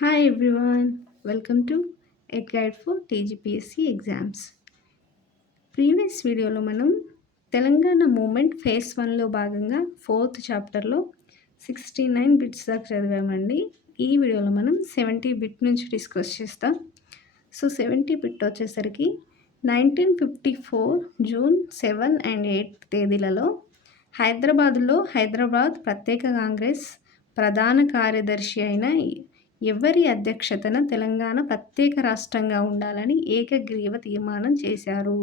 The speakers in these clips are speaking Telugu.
Hi everyone, welcome to a guide for TGPSC exams. Previous వీడియోలో మనం తెలంగాణ మూమెంట్ ఫేజ్ 1లో భాగంగా 4th చాప్టర్లో 69 బిట్స్ దాకా చదివామండి. ఈ వీడియోలో మనం 70 బిట్ నుంచి డిస్కస్ చేస్తాం. సో 70 బిట్ వచ్చేసరికి 1954 జూన్ 7 అండ్ 8 తేదీలలో హైదరాబాద్ ప్రత్యేక కాంగ్రెస్ ప్రధాన కార్యదర్శి అయిన ఎవరి అధ్యక్షతన తెలంగాణ ప్రత్యేక రాష్ట్రంగా ఉండాలని ఏకగ్రీవ తీర్మానం చేశారు.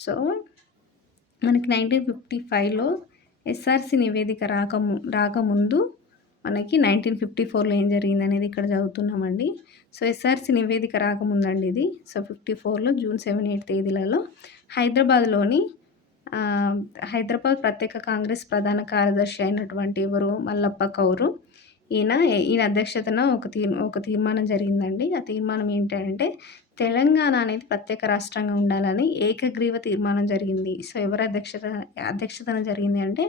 సో మనకి 1955లో ఎస్ఆర్సి నివేదిక రాకముందు మనకి 1954లో ఏం జరిగింది అనేది ఇక్కడ చదువుతున్నామండి. సో ఎస్ఆర్సి నివేదిక రాకముందండి ఇది. సో 54లో జూన్ 7, 8 తేదీలలో హైదరాబాద్లోని హైదరాబాద్ ప్రత్యేక కాంగ్రెస్ ప్రధాన కార్యదర్శి అయినటువంటి ఎవరు మల్లప్ప కౌరు ఈయన అధ్యక్షతన ఒక తీర్మానం జరిగిందండి. ఆ తీర్మానం ఏంటంటే తెలంగాణ అనేది ప్రత్యేక రాష్ట్రంగా ఉండాలని ఏకగ్రీవ తీర్మానం జరిగింది. సో ఎవరి అధ్యక్షతన జరిగింది అంటే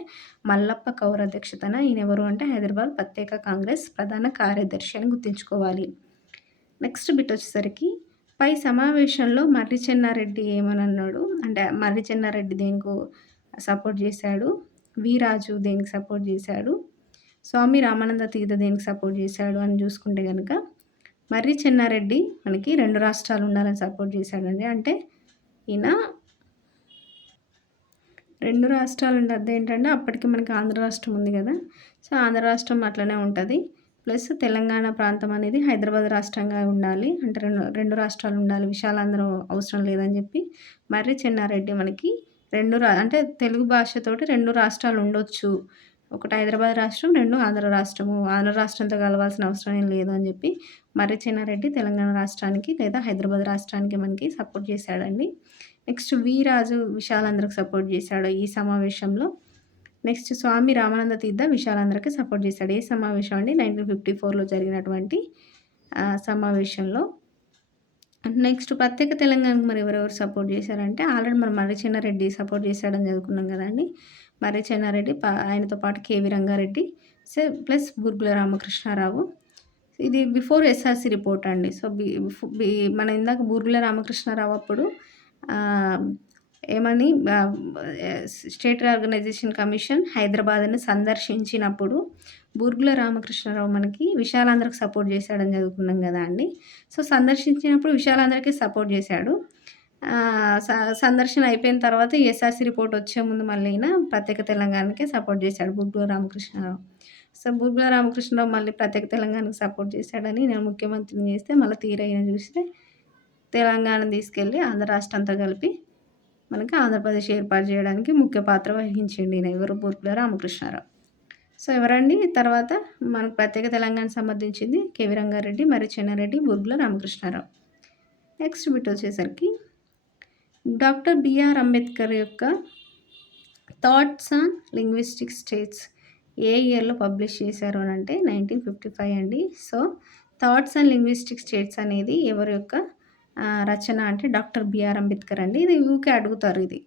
మల్లప్ప కౌర్ అధ్యక్షతన. ఈయన ఎవరు అంటే హైదరాబాద్ ప్రత్యేక కాంగ్రెస్ ప్రధాన కార్యదర్శి అని గుర్తుంచుకోవాలి. నెక్స్ట్ బిట్ వచ్చేసరికి పై సమావేశంలో మర్రి చెన్నారెడ్డి ఏమని అన్నాడు అంటే మర్రి చెన్నారెడ్డి దేనికో సపోర్ట్ చేశాడు, వీరాజు దేనికి సపోర్ట్ చేశాడు, స్వామి రామానంద తీర్థ దేనికి సపోర్ట్ చేశాడు అని చూసుకుంటే కనుక మర్రి చెన్నారెడ్డి మనకి 2 రాష్ట్రాలు ఉండాలని సపోర్ట్ చేశాడండి. అంటే ఈయన 2 రాష్ట్రాలు అంటే అదేంటంటే అప్పటికి మనకి ఆంధ్ర రాష్ట్రం ఉంది కదా. సో ఆంధ్ర రాష్ట్రం అట్లనే ఉంటుంది. ప్లస్ తెలంగాణ ప్రాంతం అనేది హైదరాబాద్ రాష్ట్రంగా ఉండాలి. అంటే రెండు రాష్ట్రాలు ఉండాలి, విశాలాంధ్ర అవసరం లేదని చెప్పి మర్రి చెన్నారెడ్డి మనకి అంటే తెలుగు భాషతోటి 2 రాష్ట్రాలు ఉండొచ్చు, ఒకటి హైదరాబాద్ రాష్ట్రం, 2 ఆంధ్ర రాష్ట్రము. ఆంధ్ర రాష్ట్రంతో కలవాల్సిన అవసరం ఏం లేదు అని చెప్పి మర్రి చెన్నారెడ్డి తెలంగాణ రాష్ట్రానికి లేదా హైదరాబాద్ రాష్ట్రానికి మనకి సపోర్ట్ చేశాడండి. నెక్స్ట్ వీరాజు విశాలాంధ్రకు సపోర్ట్ చేశాడు ఈ సమావేశంలో. నెక్స్ట్ స్వామి రామానంద తీర్థ విశాలాంధ్రకి సపోర్ట్ చేశాడు. ఏ సమావేశం అండి 1954లో జరిగినటువంటి సమావేశంలో. నెక్స్ట్ ప్రత్యేక తెలంగాణకు మరి ఎవరెవరు సపోర్ట్ చేశారంటే ఆల్రెడీ మనం మర్రి చెన్నారెడ్డి సపోర్ట్ చేశాడని చదువుకున్నాం కదండి. మర్రి చెన్నారెడ్డి ఆయనతో పాటు కేవీ రంగారెడ్డి ప్లస్ బూర్గుల రామకృష్ణారావు. ఇది బిఫోర్ ఎస్ఆర్సి రిపోర్ట్ అండి. సో మన ఇందాక బూర్గుల రామకృష్ణారావు అప్పుడు ఏమని స్టేట్ ఆర్గనైజేషన్ కమిషన్ హైదరాబాద్ని సందర్శించినప్పుడు బూర్గుల రామకృష్ణారావు మనకి విశాలాంధ్రకు సపోర్ట్ చేశాడని చదువుకున్నాం కదా అండి. సో సందర్శించినప్పుడు విశాలాంధ్రకి సపోర్ట్ చేశాడు. సందర్శన అయిపోయిన తర్వాత ఎస్ఆర్సి రిపోర్ట్ వచ్చే ముందు మళ్ళీ ప్రత్యేక తెలంగాణకే సపోర్ట్ చేశాడు బూర్గుల రామకృష్ణారావు. సో బూర్గుల రామకృష్ణరావు మళ్ళీ ప్రత్యేక తెలంగాణకు సపోర్ట్ చేశాడని నేను ముఖ్యమంత్రిని చేస్తే మళ్ళీ తీరైన చూస్తే తెలంగాణ తీసుకెళ్ళి ఆంధ్ర రాష్ట్రంతో కలిపి మనకి ఆంధ్రప్రదేశ్ ఏర్పాటు చేయడానికి ముఖ్య పాత్ర వహించండి ఈయన ఎవరు బూర్గుల రామకృష్ణారావు. సో ఎవరండి తర్వాత మనకు ప్రత్యేక తెలంగాణకు సంబంధించింది కేవీ రంగారెడ్డి, మర్రి చెన్నారెడ్డి, బూర్గుల రామకృష్ణారావు. నెక్స్ట్ బిట్ వచ్చేసరికి డాక్టర్ బిఆర్ అంబేద్కర్ యొక్క థాట్స్ ఆన్ లింగ్విస్టిక్ స్టేట్స్ ఏ ఇయర్లో పబ్లిష్ చేశారు అని అంటే 1955 అండి. So thoughts and linguistic states అనేది ఎవరి యొక్క రచన అంటే డాక్టర్ బిఆర్ అంబేద్కర్ అండి. ఇది ఊకే అడుగుతారు ఇది.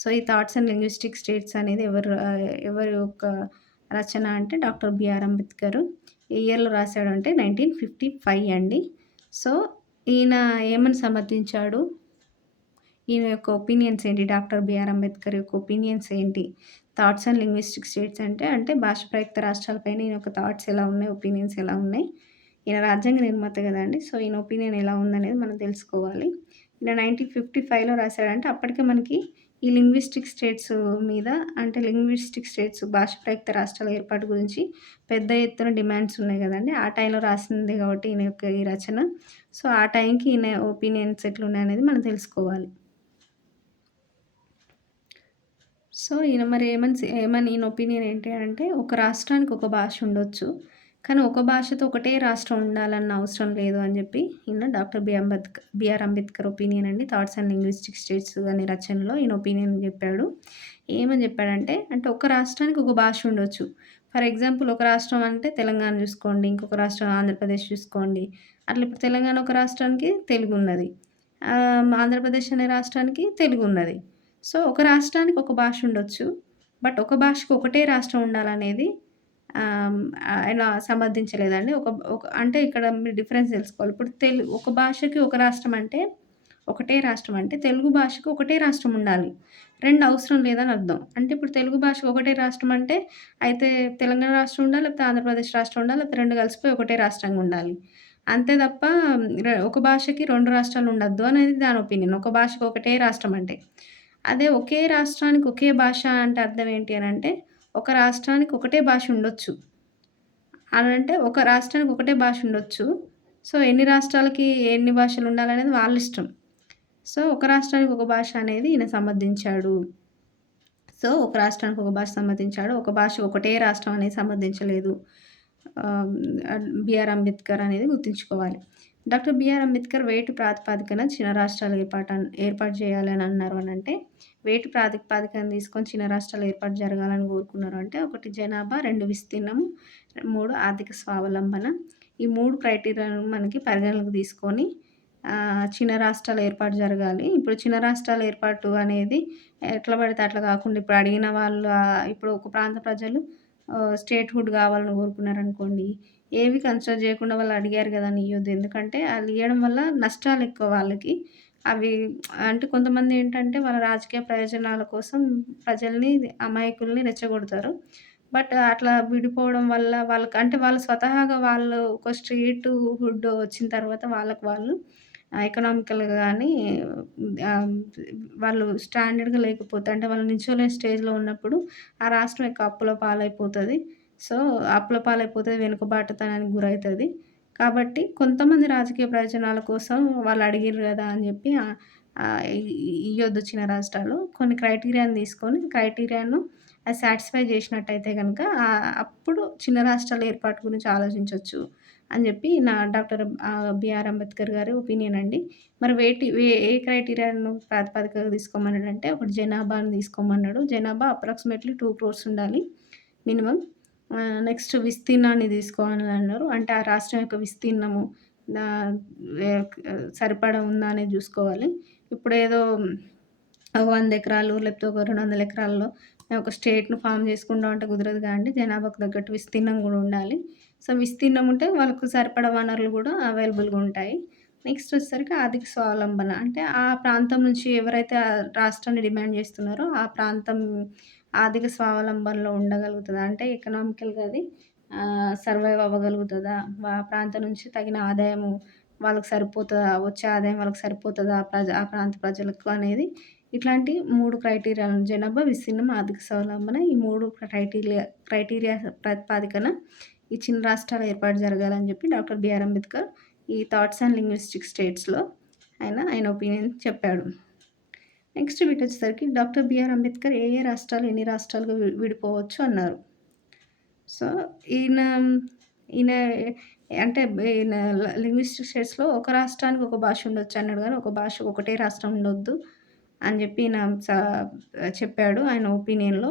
సో ఈ థాట్స్ అండ్ లింగ్విస్టిక్ స్టేట్స్ అనేది ఎవరి యొక్క రచన అంటే డాక్టర్ బిఆర్ అంబేద్కర్. ఏ ఇయర్లో రాశాడు అంటే 1955 అండి. సో ఈయన ఏమని సమర్థించాడు, ఈయన యొక్క ఒపీనియన్స్ ఏంటి, డాక్టర్ బిఆర్ అంబేద్కర్ యొక్క ఒపీనియన్స్ ఏంటి, థాట్స్ అండ్ లింగ్విస్టిక్ స్టేట్స్ అంటే భాష ప్రయుక్త రాష్ట్రాలపైన ఈయన యొక్క థాట్స్ ఎలా ఉన్నాయి, ఒపీనియన్స్ ఎలా ఉన్నాయి. ఈయన రాజ్యాంగ నిర్మాత కదండి. సో ఈయన ఒపీనియన్ ఎలా ఉందనేది మనం తెలుసుకోవాలి. ఈయన 1955లో రాశాడంటే అప్పటికే మనకి ఈ లింగ్విస్టిక్ స్టేట్స్ మీద అంటే లింగ్విస్టిక్ స్టేట్స్ భాష ప్రయుక్త రాష్ట్రాల ఏర్పాటు గురించి పెద్ద ఎత్తున డిమాండ్స్ ఉన్నాయి కదండి. ఆ టైంలో రాసింది కాబట్టి ఈయన యొక్క ఈ రచన. సో ఆ టైంకి ఈయన ఒపీనియన్స్ ఎట్లున్నాయనేది మనం తెలుసుకోవాలి. సో ఈయన మరి ఏమని ఈయన ఒపీనియన్ ఏంటి అంటే ఒక రాష్ట్రానికి ఒక భాష ఉండొచ్చు, కానీ ఒక భాషతో ఒకటే రాష్ట్రం ఉండాలన్న అవసరం లేదు అని చెప్పి ఈయన డాక్టర్ బిఆర్ అంబేద్కర్ ఒపీనియన్ అండి. థాట్స్ అండ్ లింగ్విస్టిక్ స్టేట్స్ అనే రచనలో ఈయన ఒపీనియన్ చెప్పాడు. ఏమని చెప్పాడంటే ఒక రాష్ట్రానికి ఒక భాష ఉండొచ్చు. ఫర్ ఎగ్జాంపుల్ ఒక రాష్ట్రం అంటే తెలంగాణ చూసుకోండి, ఇంకొక రాష్ట్రం ఆంధ్రప్రదేశ్ చూసుకోండి. అట్లా ఇప్పుడు తెలంగాణ ఒక రాష్ట్రానికి తెలుగు ఉన్నది, ఆంధ్రప్రదేశ్ అనే రాష్ట్రానికి తెలుగు ఉన్నది. సో ఒక రాష్ట్రానికి ఒక భాష ఉండొచ్చు, బట్ ఒక భాషకు ఒకటే రాష్ట్రం ఉండాలనేది ఆహ్, ఆయన సమర్థించలేదండి. ఒక ఒక అంటే ఇక్కడ మీరు డిఫరెన్స్ తెలుసుకోవాలి. ఇప్పుడు ఒక భాషకి ఒక రాష్ట్రం అంటే, ఒకటే రాష్ట్రం అంటే, తెలుగు భాషకు ఒకటే రాష్ట్రం ఉండాలి. 2 అవసరం లేదని అర్థం. అంటే ఇప్పుడు తెలుగు భాషకు ఒకటే రాష్ట్రం అంటే, అయితే తెలంగాణ రాష్ట్రం ఉండాలి, లేకపోతే ఆంధ్రప్రదేశ్ రాష్ట్రం ఉండాలి, లేకపోతే 2 కలిసిపోయి ఒకటే రాష్ట్రంగా ఉండాలి. అంతే తప్ప ఒక భాషకి 2 రాష్ట్రాలు ఉండొద్దు అనేది దాని ఒపీనియన్. ఒక భాషకు ఒకటే రాష్ట్రం అంటే. అదే ఒకే రాష్ట్రానికి ఒకే భాష అంటే అర్థం ఏంటి అనంటే, ఒక రాష్ట్రానికి ఒకటే భాష ఉండొచ్చు. అనంటే ఒక రాష్ట్రానికి ఒకటే భాష ఉండొచ్చు. సో, ఎన్ని రాష్ట్రాలకి ఎన్ని భాషలుండాలనేది వాళ్ళిష్టం. సో, ఒక రాష్ట్రానికి ఒక భాష అనేది ఈయన సమర్థించాడు. సో, ఒక రాష్ట్రానికి ఒక భాష సమ్మతించాడు. ఒక భాష ఒకటే రాష్ట్రం అనేది సమర్థించలేదు. ఆహ్, బీఆర్ అంబేద్కర్ అనేది గుర్తుంచుకోవాలి. డాక్టర్ బీఆర్ అంబేద్కర్ వేటి ప్రాతిపదికన చిన్న రాష్ట్రాలు ఏర్పాటు చేయాలని అన్నారు అనంటే, వేటి ప్రాతిపదికన తీసుకొని చిన్న రాష్ట్రాలు ఏర్పాటు జరగాలని కోరుకున్నారు అంటే, 1 జనాభా, 2 విస్తీర్ణము, 3 ఆర్థిక స్వావలంబన. ఈ 3 క్రైటీరియాలను మనకి పరిగణలోకి తీసుకొని చిన్న రాష్ట్రాల ఏర్పాటు జరగాలి. ఇప్పుడు చిన్న రాష్ట్రాల ఏర్పాటు అనేది ఎట్లా పడితే అట్లా కాకుండా ఇప్పుడు అడిగిన వాళ్ళు ఇప్పుడు ఒక ప్రాంత ప్రజలు స్టేట్‌హుడ్ కావాలని కోరుకున్నారనుకోండి. ఏవి కన్సిడర్ చేయకుండా వాళ్ళు అడిగారు కదా అని ఇయ్యొద్దు. ఎందుకంటే ఆళ్ళు ఇయ్యడం వల్ల నష్టాలెక్కువ వాళ్ళకి. అవి అంటే కొంతమందేంటంటే వాళ్ళ రాజకీయ ప్రయోజనాల కోసం ప్రజల్ని, అమాయకుల్ని రెచ్చగొడతారు. బట్ అట్లా విడిపోవడం వల్ల అంటే వాళ్ళు స్వతహాగా వాళ్ళు ఒక స్టేట్‌హుడ్ వచ్చిన తర్వాత వాళ్ళకి వాళ్ళు ఎకనామికల్‌గా గానీ ఆహ్, వాళ్ళు స్టాండర్డ్‌గా లేకపోతే అంటే వాళ్ళు నిల్చోలేని స్టేజ్‌లో ఉన్నప్పుడు ఆ రాష్ట్రం యొక్క అప్పుల పాలైపోతది. సో, అప్పుల పాలైపోతది, వెనుకబాటుతనానికి గురైతది. కాబట్టి కొంతమంది రాజకీయ ప్రయోజనాల కోసం వాళ్ళు అడిగిర్రు గదా అని జెప్పి ఆహ్, ఆహ్, ఇ ఇయ్యొద్దు చిన్న రాష్ట్రాలు. కొన్ని క్రైటీరియాని తీసుకొని క్రైటీరియాను అది సాటిస్ఫై జేసినట్టయితే గనక అప్పుడు చిన్న రాష్ట్రాల ఏర్పాటు గురించి ఆలోచించొచ్చు అని జెప్పి బీఆర్ అంబేద్కర్ గారి ఒపీనియన్ అండి. మరి ఏ క్రైటీరియాను ప్రాతిపదికగా తీసుకోమన్నాడంటే, ఒకటి జనాభాను తీసుకోమన్నాడు. జనాభా అప్రాక్సిమేట్‌లీ 2,00,00,000 ఉండాలి మినిమమ్. నెక్స్ట్ విస్తీర్ణాన్ని తీసుకోవాలన్నారు. అంటే ఆ రాష్ట్రం యొక్క విస్తీర్ణము ఆహ్, సరిపడా ఉందా అనేది జూసుకోవాలి. ఇప్పుడేదో ఒక 100 ఎకరాలు లేకపోతే ఒక 200 ఎకరాల్లో ఒక స్టేట్‌ని ఫార్మ్ చేసుకుంటాం అంటే కుదరదు కదండీ. జనాభాకు తగ్గట్టు విస్తీర్ణం గూడా ఉండాలి. సో, విస్తీర్ణం ఉంటే వాళ్ళకు సరిపడా వనరులు గూడా అవైలబుల్‌గా ఉంటాయి. నెక్స్ట్ వచ్చేసరికి ఆర్థిక స్వావలంబన. అంటే ఆ ప్రాంతం నుంచి ఎవరైతే ఆ రాష్ట్రాన్ని డిమాండ్ చేస్తున్నారో ఆ ప్రాంతం ఆర్థిక స్వావలంబనలో ఉండగలుగుతదా? అంటే ఎకనామికల్‌గా అది సర్వైవ్ అవ్వగలుగుతదా? ఆ ప్రాంతం నుంచి తగిన ఆదాయము వాళ్ళకి సరిపోతదా? వచ్చే ఆదాయం వాళ్ళకి సరిపోతదా? ఆ ప్రాంత ప్రజలకు అనేది ఇట్లాంటి 3 క్రైటీరియాలను జనాభా, విస్తీర్ణం, ఆర్థిక స్వావలంబన ఈ 3 క్రైటీరియా ప్రతిపాదికన ఈ చిన్న రాష్ట్రాల ఏర్పాటు జరగాలని చెప్పి డాక్టర్ బీఆర్ అంబేద్కర్ ఈ థాట్స్ అండ్ లింగ్విస్టిక్ స్టేట్స్‌లో ఆయన ఒపీనియన్ చెప్పాడు. నెక్స్ట్ వీటొచ్చేసరికి డాక్టర్ బీఆర్ అంబేద్కర్ ఏ ఏ రాష్ట్రాలు ఎన్ని రాష్ట్రాలుగా విడిపోవచ్చు అన్నారు. సో, ఈయన ఈయన అంటే ఈయన లింగ్విస్టిక్ స్టేట్స్‌లో ఒక రాష్ట్రానికి ఒక భాష ఉండొచ్చు అన్నాడు గానీ, ఒక భాషకు ఒకటే రాష్ట్రం ఉండొద్దు అని జెప్పి ఈయన చెప్పాడు ఆయన ఒపీనియన్‌లో.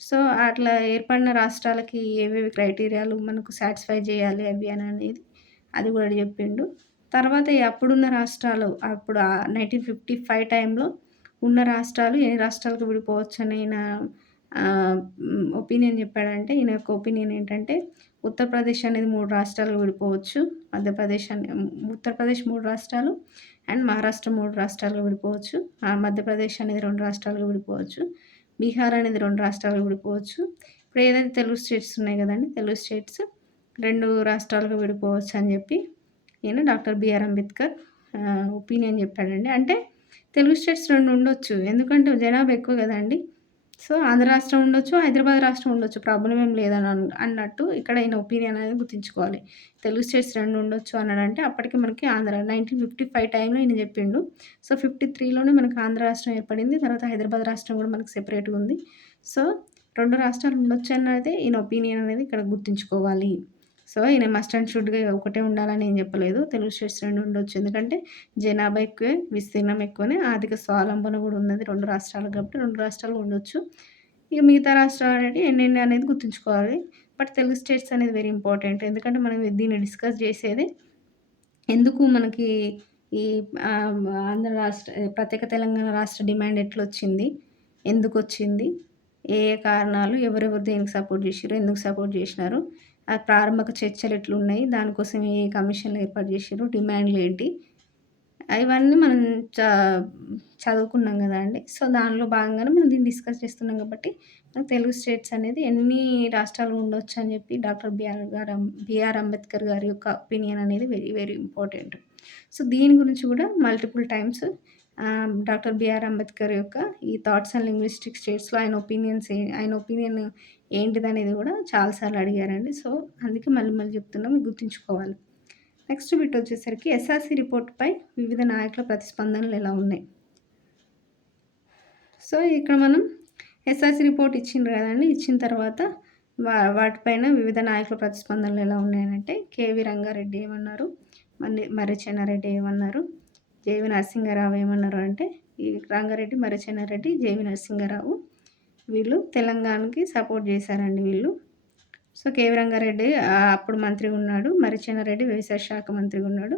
సో, అట్లా ఏర్పడిన రాష్ట్రాలకి ఏవేవి క్రైటీరియాలు మనకు సాటిస్ఫై జేయాలి అవి అనేది అది గూడా జెప్పిండు. తర్వాత అప్పుడున్న రాష్ట్రాలు అప్పుడు 1955 టైంలో ఉన్న రాష్ట్రాలు ఎన్ని రాష్ట్రాలుగా విడిపోవచ్చని ఈయన ఒపీనియన్ జెప్పాడంటే, ఈయన యొక్క ఒపీనియన్ ఏంటంటే, ఉత్తరప్రదేశ్ అనేది 3 రాష్ట్రాలుగా విడిపోవచ్చు. ఉత్తరప్రదేశ్ 3 రాష్ట్రాలు అండ్ మహారాష్ట్ర 3 రాష్ట్రాలుగా విడిపోవచ్చు. మధ్యప్రదేశ్ అనేది 2 రాష్ట్రాలుగా విడిపోవచ్చు. బీహార్ అనేది 2 రాష్ట్రాలుగా విడిపోవచ్చు. ఇప్పుడు ఏదైతే తెలుగు స్టేట్స్ ఉన్నాయి గదండీ! తెలుగు స్టేట్స్ 2 రాష్ట్రాలుగా విడిపోవచ్చు అని జెప్పి ఈయన డాక్టర్ బీఆర్ అంబేద్కర్ ఒపీనియన్ జెప్పాడండి. అంటే తెలుగు స్టేట్స్ 2 ఉండొచ్చు. ఎందుకంటే జనాభా ఎక్కువ గదండీ! సో, ఆంధ్ర రాష్ట్రం ఉండొచ్చు, హైదరాబాద్ రాష్ట్రం ఉండొచ్చు. ప్రాబ్లమ్ ఏం లేదని అన్నట్టు ఇక్కడ ఈయన ఒపీనియన్ అనేది గుర్తుంచుకోవాలి. తెలుగు స్టేట్స్ 2 ఉండొచ్చు అన్నాడంటే అప్పటికి మనకి 1955 టైంలో ఈయన జెప్పిండు. సో, 53లోనే మనకు ఆంధ్ర రాష్ట్రం ఏర్పడింది. తర్వాత హైదరాబాద్ రాష్ట్రం గూడా మనకు సెపరేట్‌గా ఉంది. సో, 2 రాష్ట్రాలు ఉండొచ్చు అన్నది ఈయన ఒపీనియన్ అనేది ఇక్కడ గుర్తుంచుకోవాలి. సో, ఈయన మస్ట్ అండ్ షుడ్‌గా ఒకటే ఉండాలని ఏం చెప్పలేదు. తెలుగు స్టేట్స్ 2 ఉండొచ్చు. ఎందుకంటే జనాభా ఎక్కువే, విస్తీర్ణం ఎక్కువనే, ఆర్థిక స్వావలంబన గూడా ఉన్నది 2 రాష్ట్రాలు కాబట్టి 2 రాష్ట్రాలు ఉండొచ్చు. ఇక మిగతా రాష్ట్రాలు అనేటివి ఎన్నెన్ని అనేది గుర్తుంచుకోవాలి. బట్ తెలుగు స్టేట్స్ అనేది వెరీ ఇంపార్టెంట్. ఎందుకంటే మనం దీన్ని డిస్కస్ చేసేది ఎందుకు మనకి ఈ ఆంధ్ర రాష్ట్ర ప్రత్యేక తెలంగాణ రాష్ట్ర డిమాండ్ ఎట్లొచ్చింది? ఎందుకొచ్చింది? ఏ ఏ కారణాలు, ఎవరెవరు దేనికి సపోర్ట్ చేసిర్రు, ఎందుకు సపోర్ట్ చేసినారు, ఆ ప్రారంభక చర్చలు ఎట్లున్నాయి, దానికోసం ఏ కమిషన్లు ఏర్పాటు చేసిర్రు, డిమాండ్లు ఏంటి, ఇవన్నీ మనం చ చదువుకున్నాం గదండీ! సో, దానిలో భాగంగానే మనం దీన్ని డిస్కస్ చేస్తున్నాం కాబట్టి, మన తెలుగు స్టేట్స్ అనేది ఎన్ని రాష్ట్రాలు ఉండొచ్చని జెప్పి బిఆర్ అంబేద్కర్ గారి యొక్క ఒపీనియన్ అనేది వెరీ, వెరీ ఇంపార్టెంట్. సో, దీని గురించి గూడా multiple times doctor BR Ambedkar యొక్క ఈ థాట్స్ అండ్ లింగ్విస్టిక్ స్టేట్స్‌లో ఆయన ఒపీనియన్ ఏంటిదనేది గూడా చాలా సార్లు అడిగారండి. సో, అందుకే మళ్ళీ మళ్ళీ చెప్తున్నా, మీకు గుర్తుంచుకోవాలి. నెక్స్ట్ బిట్ వచ్చేసరికి ఎస్ఆర్‌సీ రిపోర్ట్‌పై వివిధ నాయకుల ప్రతిస్పందనలు ఎలా ఉన్నాయి? సో, ఇక్కడ మనం ఎస్ఆర్‌సీ రిపోర్ట్ ఇచ్చిండ్రు గదండీ! ఇచ్చిన తర్వాత వాటిపైన వివిధ నాయకుల ప్రతిస్పందనలు ఎలా ఉన్నాయనంటే, కేవీ రంగారెడ్డి ఏమన్నారు, మర్రి చెన్నారెడ్డి ఏమన్నారు, జేవీ నరసింహారావు ఏమన్నారు అంటే, ఈ రంగారెడ్డి, మర్రి చెన్నారెడ్డి, జేవీ నరసింహారావు వీళ్ళు తెలంగాణకి సపోర్ట్ చేశారండి వీళ్ళు. సో, కేవీ రంగారెడ్డి అప్పుడు మంత్రిగా ఉన్నాడు. మర్రి చెన్నారెడ్డి వ్యవసాయ శాఖ మంత్రిగా ఉన్నాడు.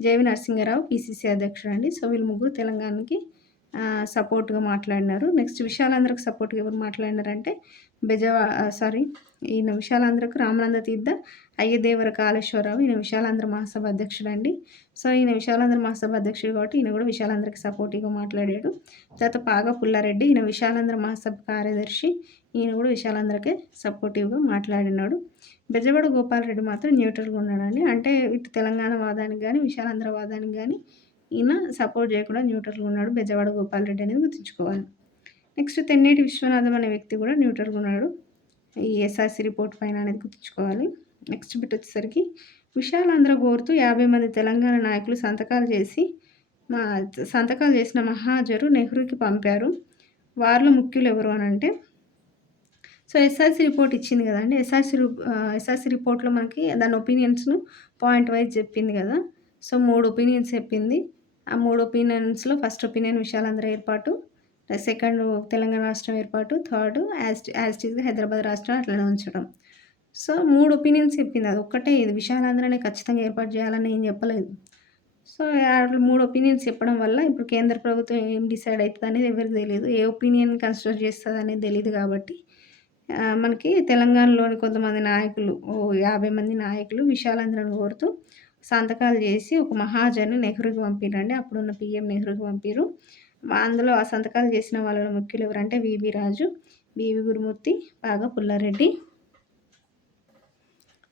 జేవీ నరసింహారావు పీసీసీ అధ్యక్షుడండి. సో, వీళ్ళు ముగ్గురు తెలంగాణకి సపోర్ట్‌గా మాట్లాడినారు. నెక్స్ట్ విశాలాంధ్రకు సపోర్ట్‌గా ఎవరు మాట్లాడినారంటే ఈయన విశాలాంధ్రకు రామానంద తీర్థ అయ్యదేవర కాళేశ్వరరావు. ఈయన విశాలాంధ్ర మహాసభ అధ్యక్షుడండి. సో, ఈయన విశాలాంధ్ర మహాసభ అధ్యక్షుడు కాబట్టి ఈయన కూడా విశాలాంధ్రకి సపోర్టివ్‌గా మాట్లాడాడు. తర్వాత పాగా పుల్లారెడ్డి ఈయన విశాలాంధ్ర మహాసభ కార్యదర్శి. ఈయన కూడా విశాలాంధ్రకే సపోర్టివ్‌గా మాట్లాడినాడు. బెజవాడ గోపాలరెడ్డి మాత్రం న్యూట్రల్‌గా ఉన్నాడండి. అంటే ఇటు తెలంగాణ వాదానికి గానీ, విశాలాంధ్ర వాదానికి గానీ ఈయన సపోర్ట్ చేయకుండా న్యూట్రల్‌గా ఉన్నాడు. బెజవాడ గోపాలరెడ్డి అనేది గుర్తుంచుకోవాలి. నెక్స్ట్ తెన్నేటి విశ్వనాథం అనే వ్యక్తి కూడా న్యూట్రల్‌గా ఉన్నాడు. ఈ ఎస్ఆర్‌సీ రిపోర్ట్ పైన అనేది గుర్తుంచుకోవాలి. నెక్స్ట్ బిట్ వచ్చేసరికి విశాలాంధ్ర కోరుతూ 50 మంది తెలంగాణ నాయకులు సంతకాలు చేసిన మహాజరు నెహ్రూకి పంపారు. వారిలో ముఖ్యులు ఎవరు అనంటే, సో, ఎస్ఆర్‌సీ రిపోర్ట్ ఇచ్చింది కదండీ! ఎస్ఆర్‌సీ రిపోర్ట్‌లో మనకి దాని ఒపీనియన్స్‌ను పాయింట్ వైజ్ చెప్పింది కదా! సో, 3 ఒపీనియన్స్ చెప్పింది. ఆ 3 ఒపీనియన్స్‌లో ఫస్ట్ ఒపీనియన్ విశాలాంధ్ర ఏర్పాటు, సెకండ్ తెలంగాణ రాష్ట్రం ఏర్పాటు, థర్డ్ యాజ్ ఇట్ ఈస్‌గా హైదరాబాద్ రాష్ట్రం అట్లనే ఉంచడం. సో, 3 ఒపీనియన్స్ చెప్పింది. అదొక్కటే ఇది విశాలాంధ్రనే ఖచ్చితంగా ఏర్పాటు చేయాలని ఏం చెప్పలేదు. సో, 3 ఒపీనియన్స్ చెప్పడం వల్ల ఇప్పుడు కేంద్ర ప్రభుత్వం ఏం డిసైడ్ అయితదనేది ఎవరికీ తెలీదు. ఏ ఒపీనియన్ కన్సిడర్ చేస్తదనేది తెలీదు కాబట్టి, మనకి తెలంగాణలోని కొంతమంది నాయకులు 50 మంది నాయకులు విశాలాంధ్రను కోరుతూ సంతకాలు చేసి ఒక మహాజర్‌ని నెహ్రూకి పంపిర్రండి. అప్పుడున్న పీఎం నెహ్రూకి పంపిర్రు. అందులో ఆ సంతకాలు చేసిన వాళ్ళలో ముఖ్యులు ఎవరంటే వీబీ రాజు, బీవీ గురుమూర్తి, పాగా పుల్లారెడ్డి.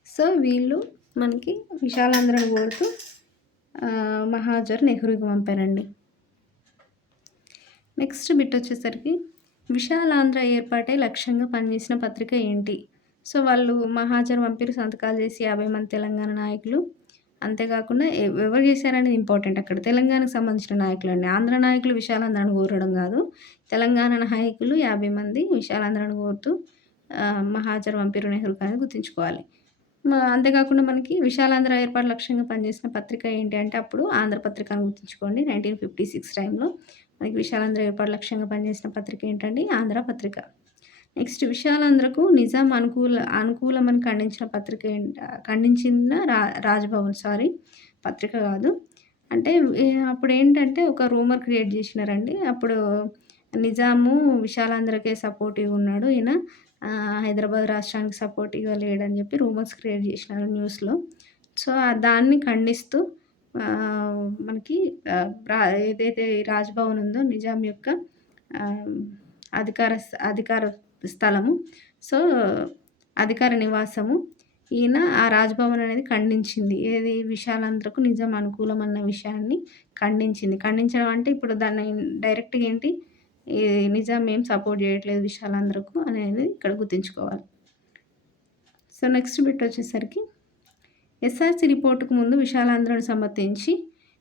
సో, వీళ్ళు మనకి విశాలాంధ్రను కోరుతూ మహాజర్ నెహ్రూకి పంపారండి. నెక్స్ట్ బిట్ వచ్చేసరికి విశాలాంధ్ర ఏర్పాటే లక్ష్యంగా పనిచేసిన పత్రిక ఏంటి? సో, వాళ్ళు మహాజర్ పంపిర్రు సంతకాలు చేసి 50 మంది తెలంగాణ నాయకులు. అంతేకాకుండా ఎవరు చేశారనేది ఇంపార్టెంట్ అక్కడ. తెలంగాణకు సంబంధించిన నాయకులండి. ఆంధ్ర నాయకులు విశాలాంధ్రను కోరడం కాదు. తెలంగాణ నాయకులు 50 మంది విశాలాంధ్రను కోరుతూ మహాజర్ పంపిర్రు నెహ్రూకి అనేది గుర్తుంచుకోవాలి. అంతేకాకుండా మనకి విశాలాంధ్ర ఏర్పాటు లక్ష్యంగా పనిచేసిన పత్రిక ఏంటి అంటే, అప్పుడు ఆంధ్రపత్రిక అని గుర్తుంచుకోండి. 1956 టైంలో మనకి విశాలాంధ్ర ఏర్పాటు లక్ష్యంగా పనిచేసిన పత్రిక ఏంటండి? ఆంధ్రపత్రిక. నెక్స్ట్ విశాలాంధ్రకు నిజాం అనుకూలమని ఖండించిన పత్రిక ఖండించిన రాజ్‌భవన్ పత్రిక కాదు. అంటే అప్పుడేంటంటే ఒక రూమర్ క్రియేట్ చేసినారండి. అప్పుడు నిజాము విశాలాంధ్రకే సపోర్టివ్‌గా ఉన్నాడు. ఈయన హైదరాబాద్ రాష్ట్రానికి సపోర్టివ్‌గా లేడని చెప్పి రూమర్స్ క్రియేట్ చేసినారు న్యూస్‌లో. సో, దాన్ని ఖండిస్తూ మనకి ఏదైతే రాజ్‌భవన్ ఉందో నిజాం యొక్క అధికార స్థలము. సో, అధికార నివాసము. ఈయన ఆ రాజ్‌భవన్ అనేది ఖండించింది. ఏది విశాలాంధ్రకు నిజాం అనుకూలం అన్న విషయాన్ని ఖండించింది. ఖండించడం అంటే ఇప్పుడు దాన్ని డైరెక్ట్‌గా ఏంటి, ఈ నిజాం ఏం సపోర్ట్ చేయట్లేదు విశాలాంధ్రకు అనేది ఇక్కడ గుర్తుంచుకోవాలి. సో, నెక్స్ట్ బిట్ వచ్చేసరికి ఎస్ఆర్‌సీ రిపోర్ట్‌కు ముందు విశాలాంధ్రను సమర్థించి,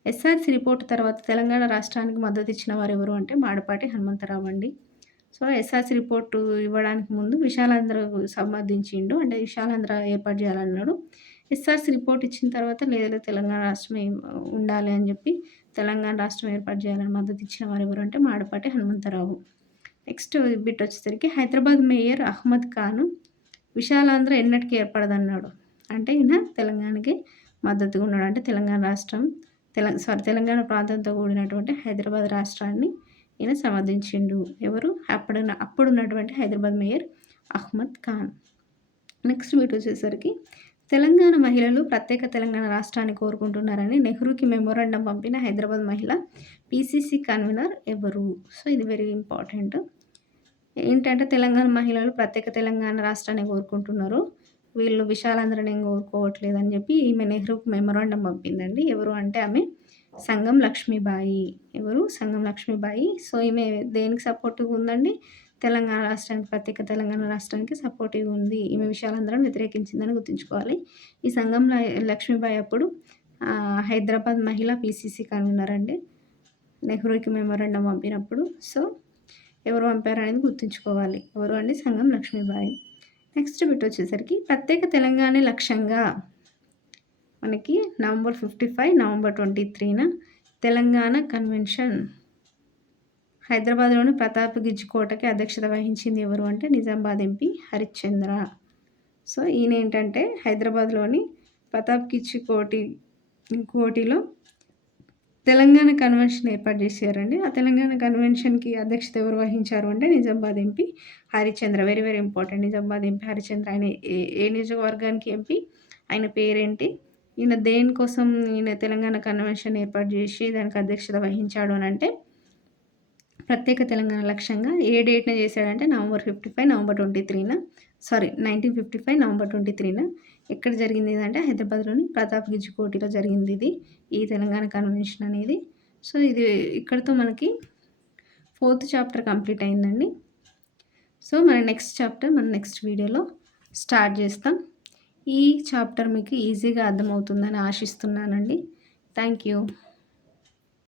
ఎస్ఆర్‌సీ రిపోర్ట్ తర్వాత తెలంగాణ రాష్ట్రానికి మద్దతు ఇచ్చిన వారెవరు అంటే మాడపాటి హనుమంతరావు అండి. సో, ఎస్ఆర్‌సీ రిపోర్టు ఇవ్వడానికి ముందు విశాలాంధ్రకు సమర్థించిండు. అంటే విశాలాంధ్ర ఏర్పాటు చేయాలన్నాడు. ఎస్ఆర్‌సీ రిపోర్ట్ ఇచ్చిన తర్వాత లేదు తెలంగాణ రాష్ట్రమే ఉండాలి అని చెప్పి తెలంగాణ రాష్ట్రం ఏర్పాటు చేయాలని మద్దతు ఇచ్చిన వారెవరు అంటే మాడపాటి హనుమంతరావు. నెక్స్ట్ బిట్ వచ్చేసరికి హైదరాబాద్ మేయర్ అహ్మద్ ఖాన్ విశాలాంధ్ర ఎన్నటికి ఏర్పడదన్నాడు. అంటే ఈయన తెలంగాణకి మద్దతుగా ఉన్నాడు. అంటే తెలంగాణ రాష్ట్రం తెలంగాణ ప్రాంతంతో కూడినటువంటి హైదరాబాద్ రాష్ట్రాన్ని ఈయన సమర్థించిండు. ఎవరు? అప్పుడున్నటువంటి Hyderabad mayor Ahmed Khan. Next bit వచ్చేసరికి తెలంగాణ మహిళలు ప్రత్యేక తెలంగాణ రాష్ట్రాన్ని కోరుకుంటున్నారని నెహ్రూకి మెమోరాండం పంపిన హైదరాబాద్ మహిళ పీసీసీ కన్వీనర్ ఎవరు? సో ఇది వెరీ ఇంపార్టెంట్. ఏంటంటే తెలంగాణ మహిళలు ప్రత్యేక తెలంగాణ రాష్ట్రాన్ని కోరుకుంటున్నారు. వీళ్ళు విశాలాంధ్రని ఏం కోరుకోవట్లేదని చెప్పి ఈమె నెహ్రూకి మెమోరాండం పంపిందండి. ఎవరు అంటే ఆమె సంగం లక్ష్మీబాయి. ఎవరు? సంగం లక్ష్మీబాయి. సో ఈమె దేనికి సపోర్టివ్గా ఉందండి? తెలంగాణ రాష్ట్రానికి, ప్రత్యేక తెలంగాణ రాష్ట్రానికి సపోర్టివ్గా ఉంది. ఈమె విశాలాంధ్రను వ్యతిరేకించిందని గుర్తుంచుకోవాలి. ఈ సంగం లక్ష్మీబాయి అప్పుడు హైదరాబాద్ మహిళా పీసీసీ కన్వీనర్ అండి. నెహ్రూకి మెమోరాండం పంపినప్పుడు. సో ఎవరు పంపారనేది గుర్తుంచుకోవాలి. ఎవరు అండి? సంగం లక్ష్మీబాయి. నెక్స్ట్ బిట్ వచ్చేసరికి ప్రత్యేక తెలంగాణ లక్ష్యంగా మనకి నవంబర్ 55, నవంబర్ 23న తెలంగాణ కన్వెన్షన్ హైదరాబాద్లోని ప్రతాప్గిజ్ కోటకి అధ్యక్షత వహించింది ఎవరు అంటే నిజామాబాద్ ఎంపీ హరిశ్చంద్ర. సో ఈయన ఏంటంటే హైదరాబాద్లోని ప్రతాప్గిజ్ కోటిలో తెలంగాణ కన్వెన్షన్ ఏర్పాటు చేశారండి. ఆ తెలంగాణ కన్వెన్షన్కి అధ్యక్షత ఎవరు వహించారు అంటే Nizamabad MP Harishchandra. Very very important. Nizamabad MP Harishchandra. ఆయన ఏ నియోజకవర్గానికి ఎంపీ? ఆయన పేరేంటి? ఈయన దేనికోసం ఈయన తెలంగాణ కన్వెన్షన్ ఏర్పాటు చేసి దానికి అధ్యక్షత వహించాడు అని అంటే ప్రత్యేక తెలంగాణ లక్ష్యంగా ఏ డేట్న చేశాడంటే నవంబర్ 55, నవంబర్ 23న 1955 నవంబర్ 23న ఎక్కడ జరిగింది అంటే హైదరాబాద్లోని ప్రతాప్గిజ్ కోటిలో జరిగింది ఇది ఈ తెలంగాణ కన్వెన్షన్ అనేది. సో ఇది ఇక్కడితో మనకి 4th చాప్టర్ కంప్లీట్ అయిందండి. సో మన నెక్స్ట్ చాప్టర్ మన నెక్స్ట్ వీడియోలో స్టార్ట్ చేస్తాం. ఈ చాప్టర్ మీకు ఈజీగా అర్థమవుతుందని ఆశిస్తున్నానండి. Thank you.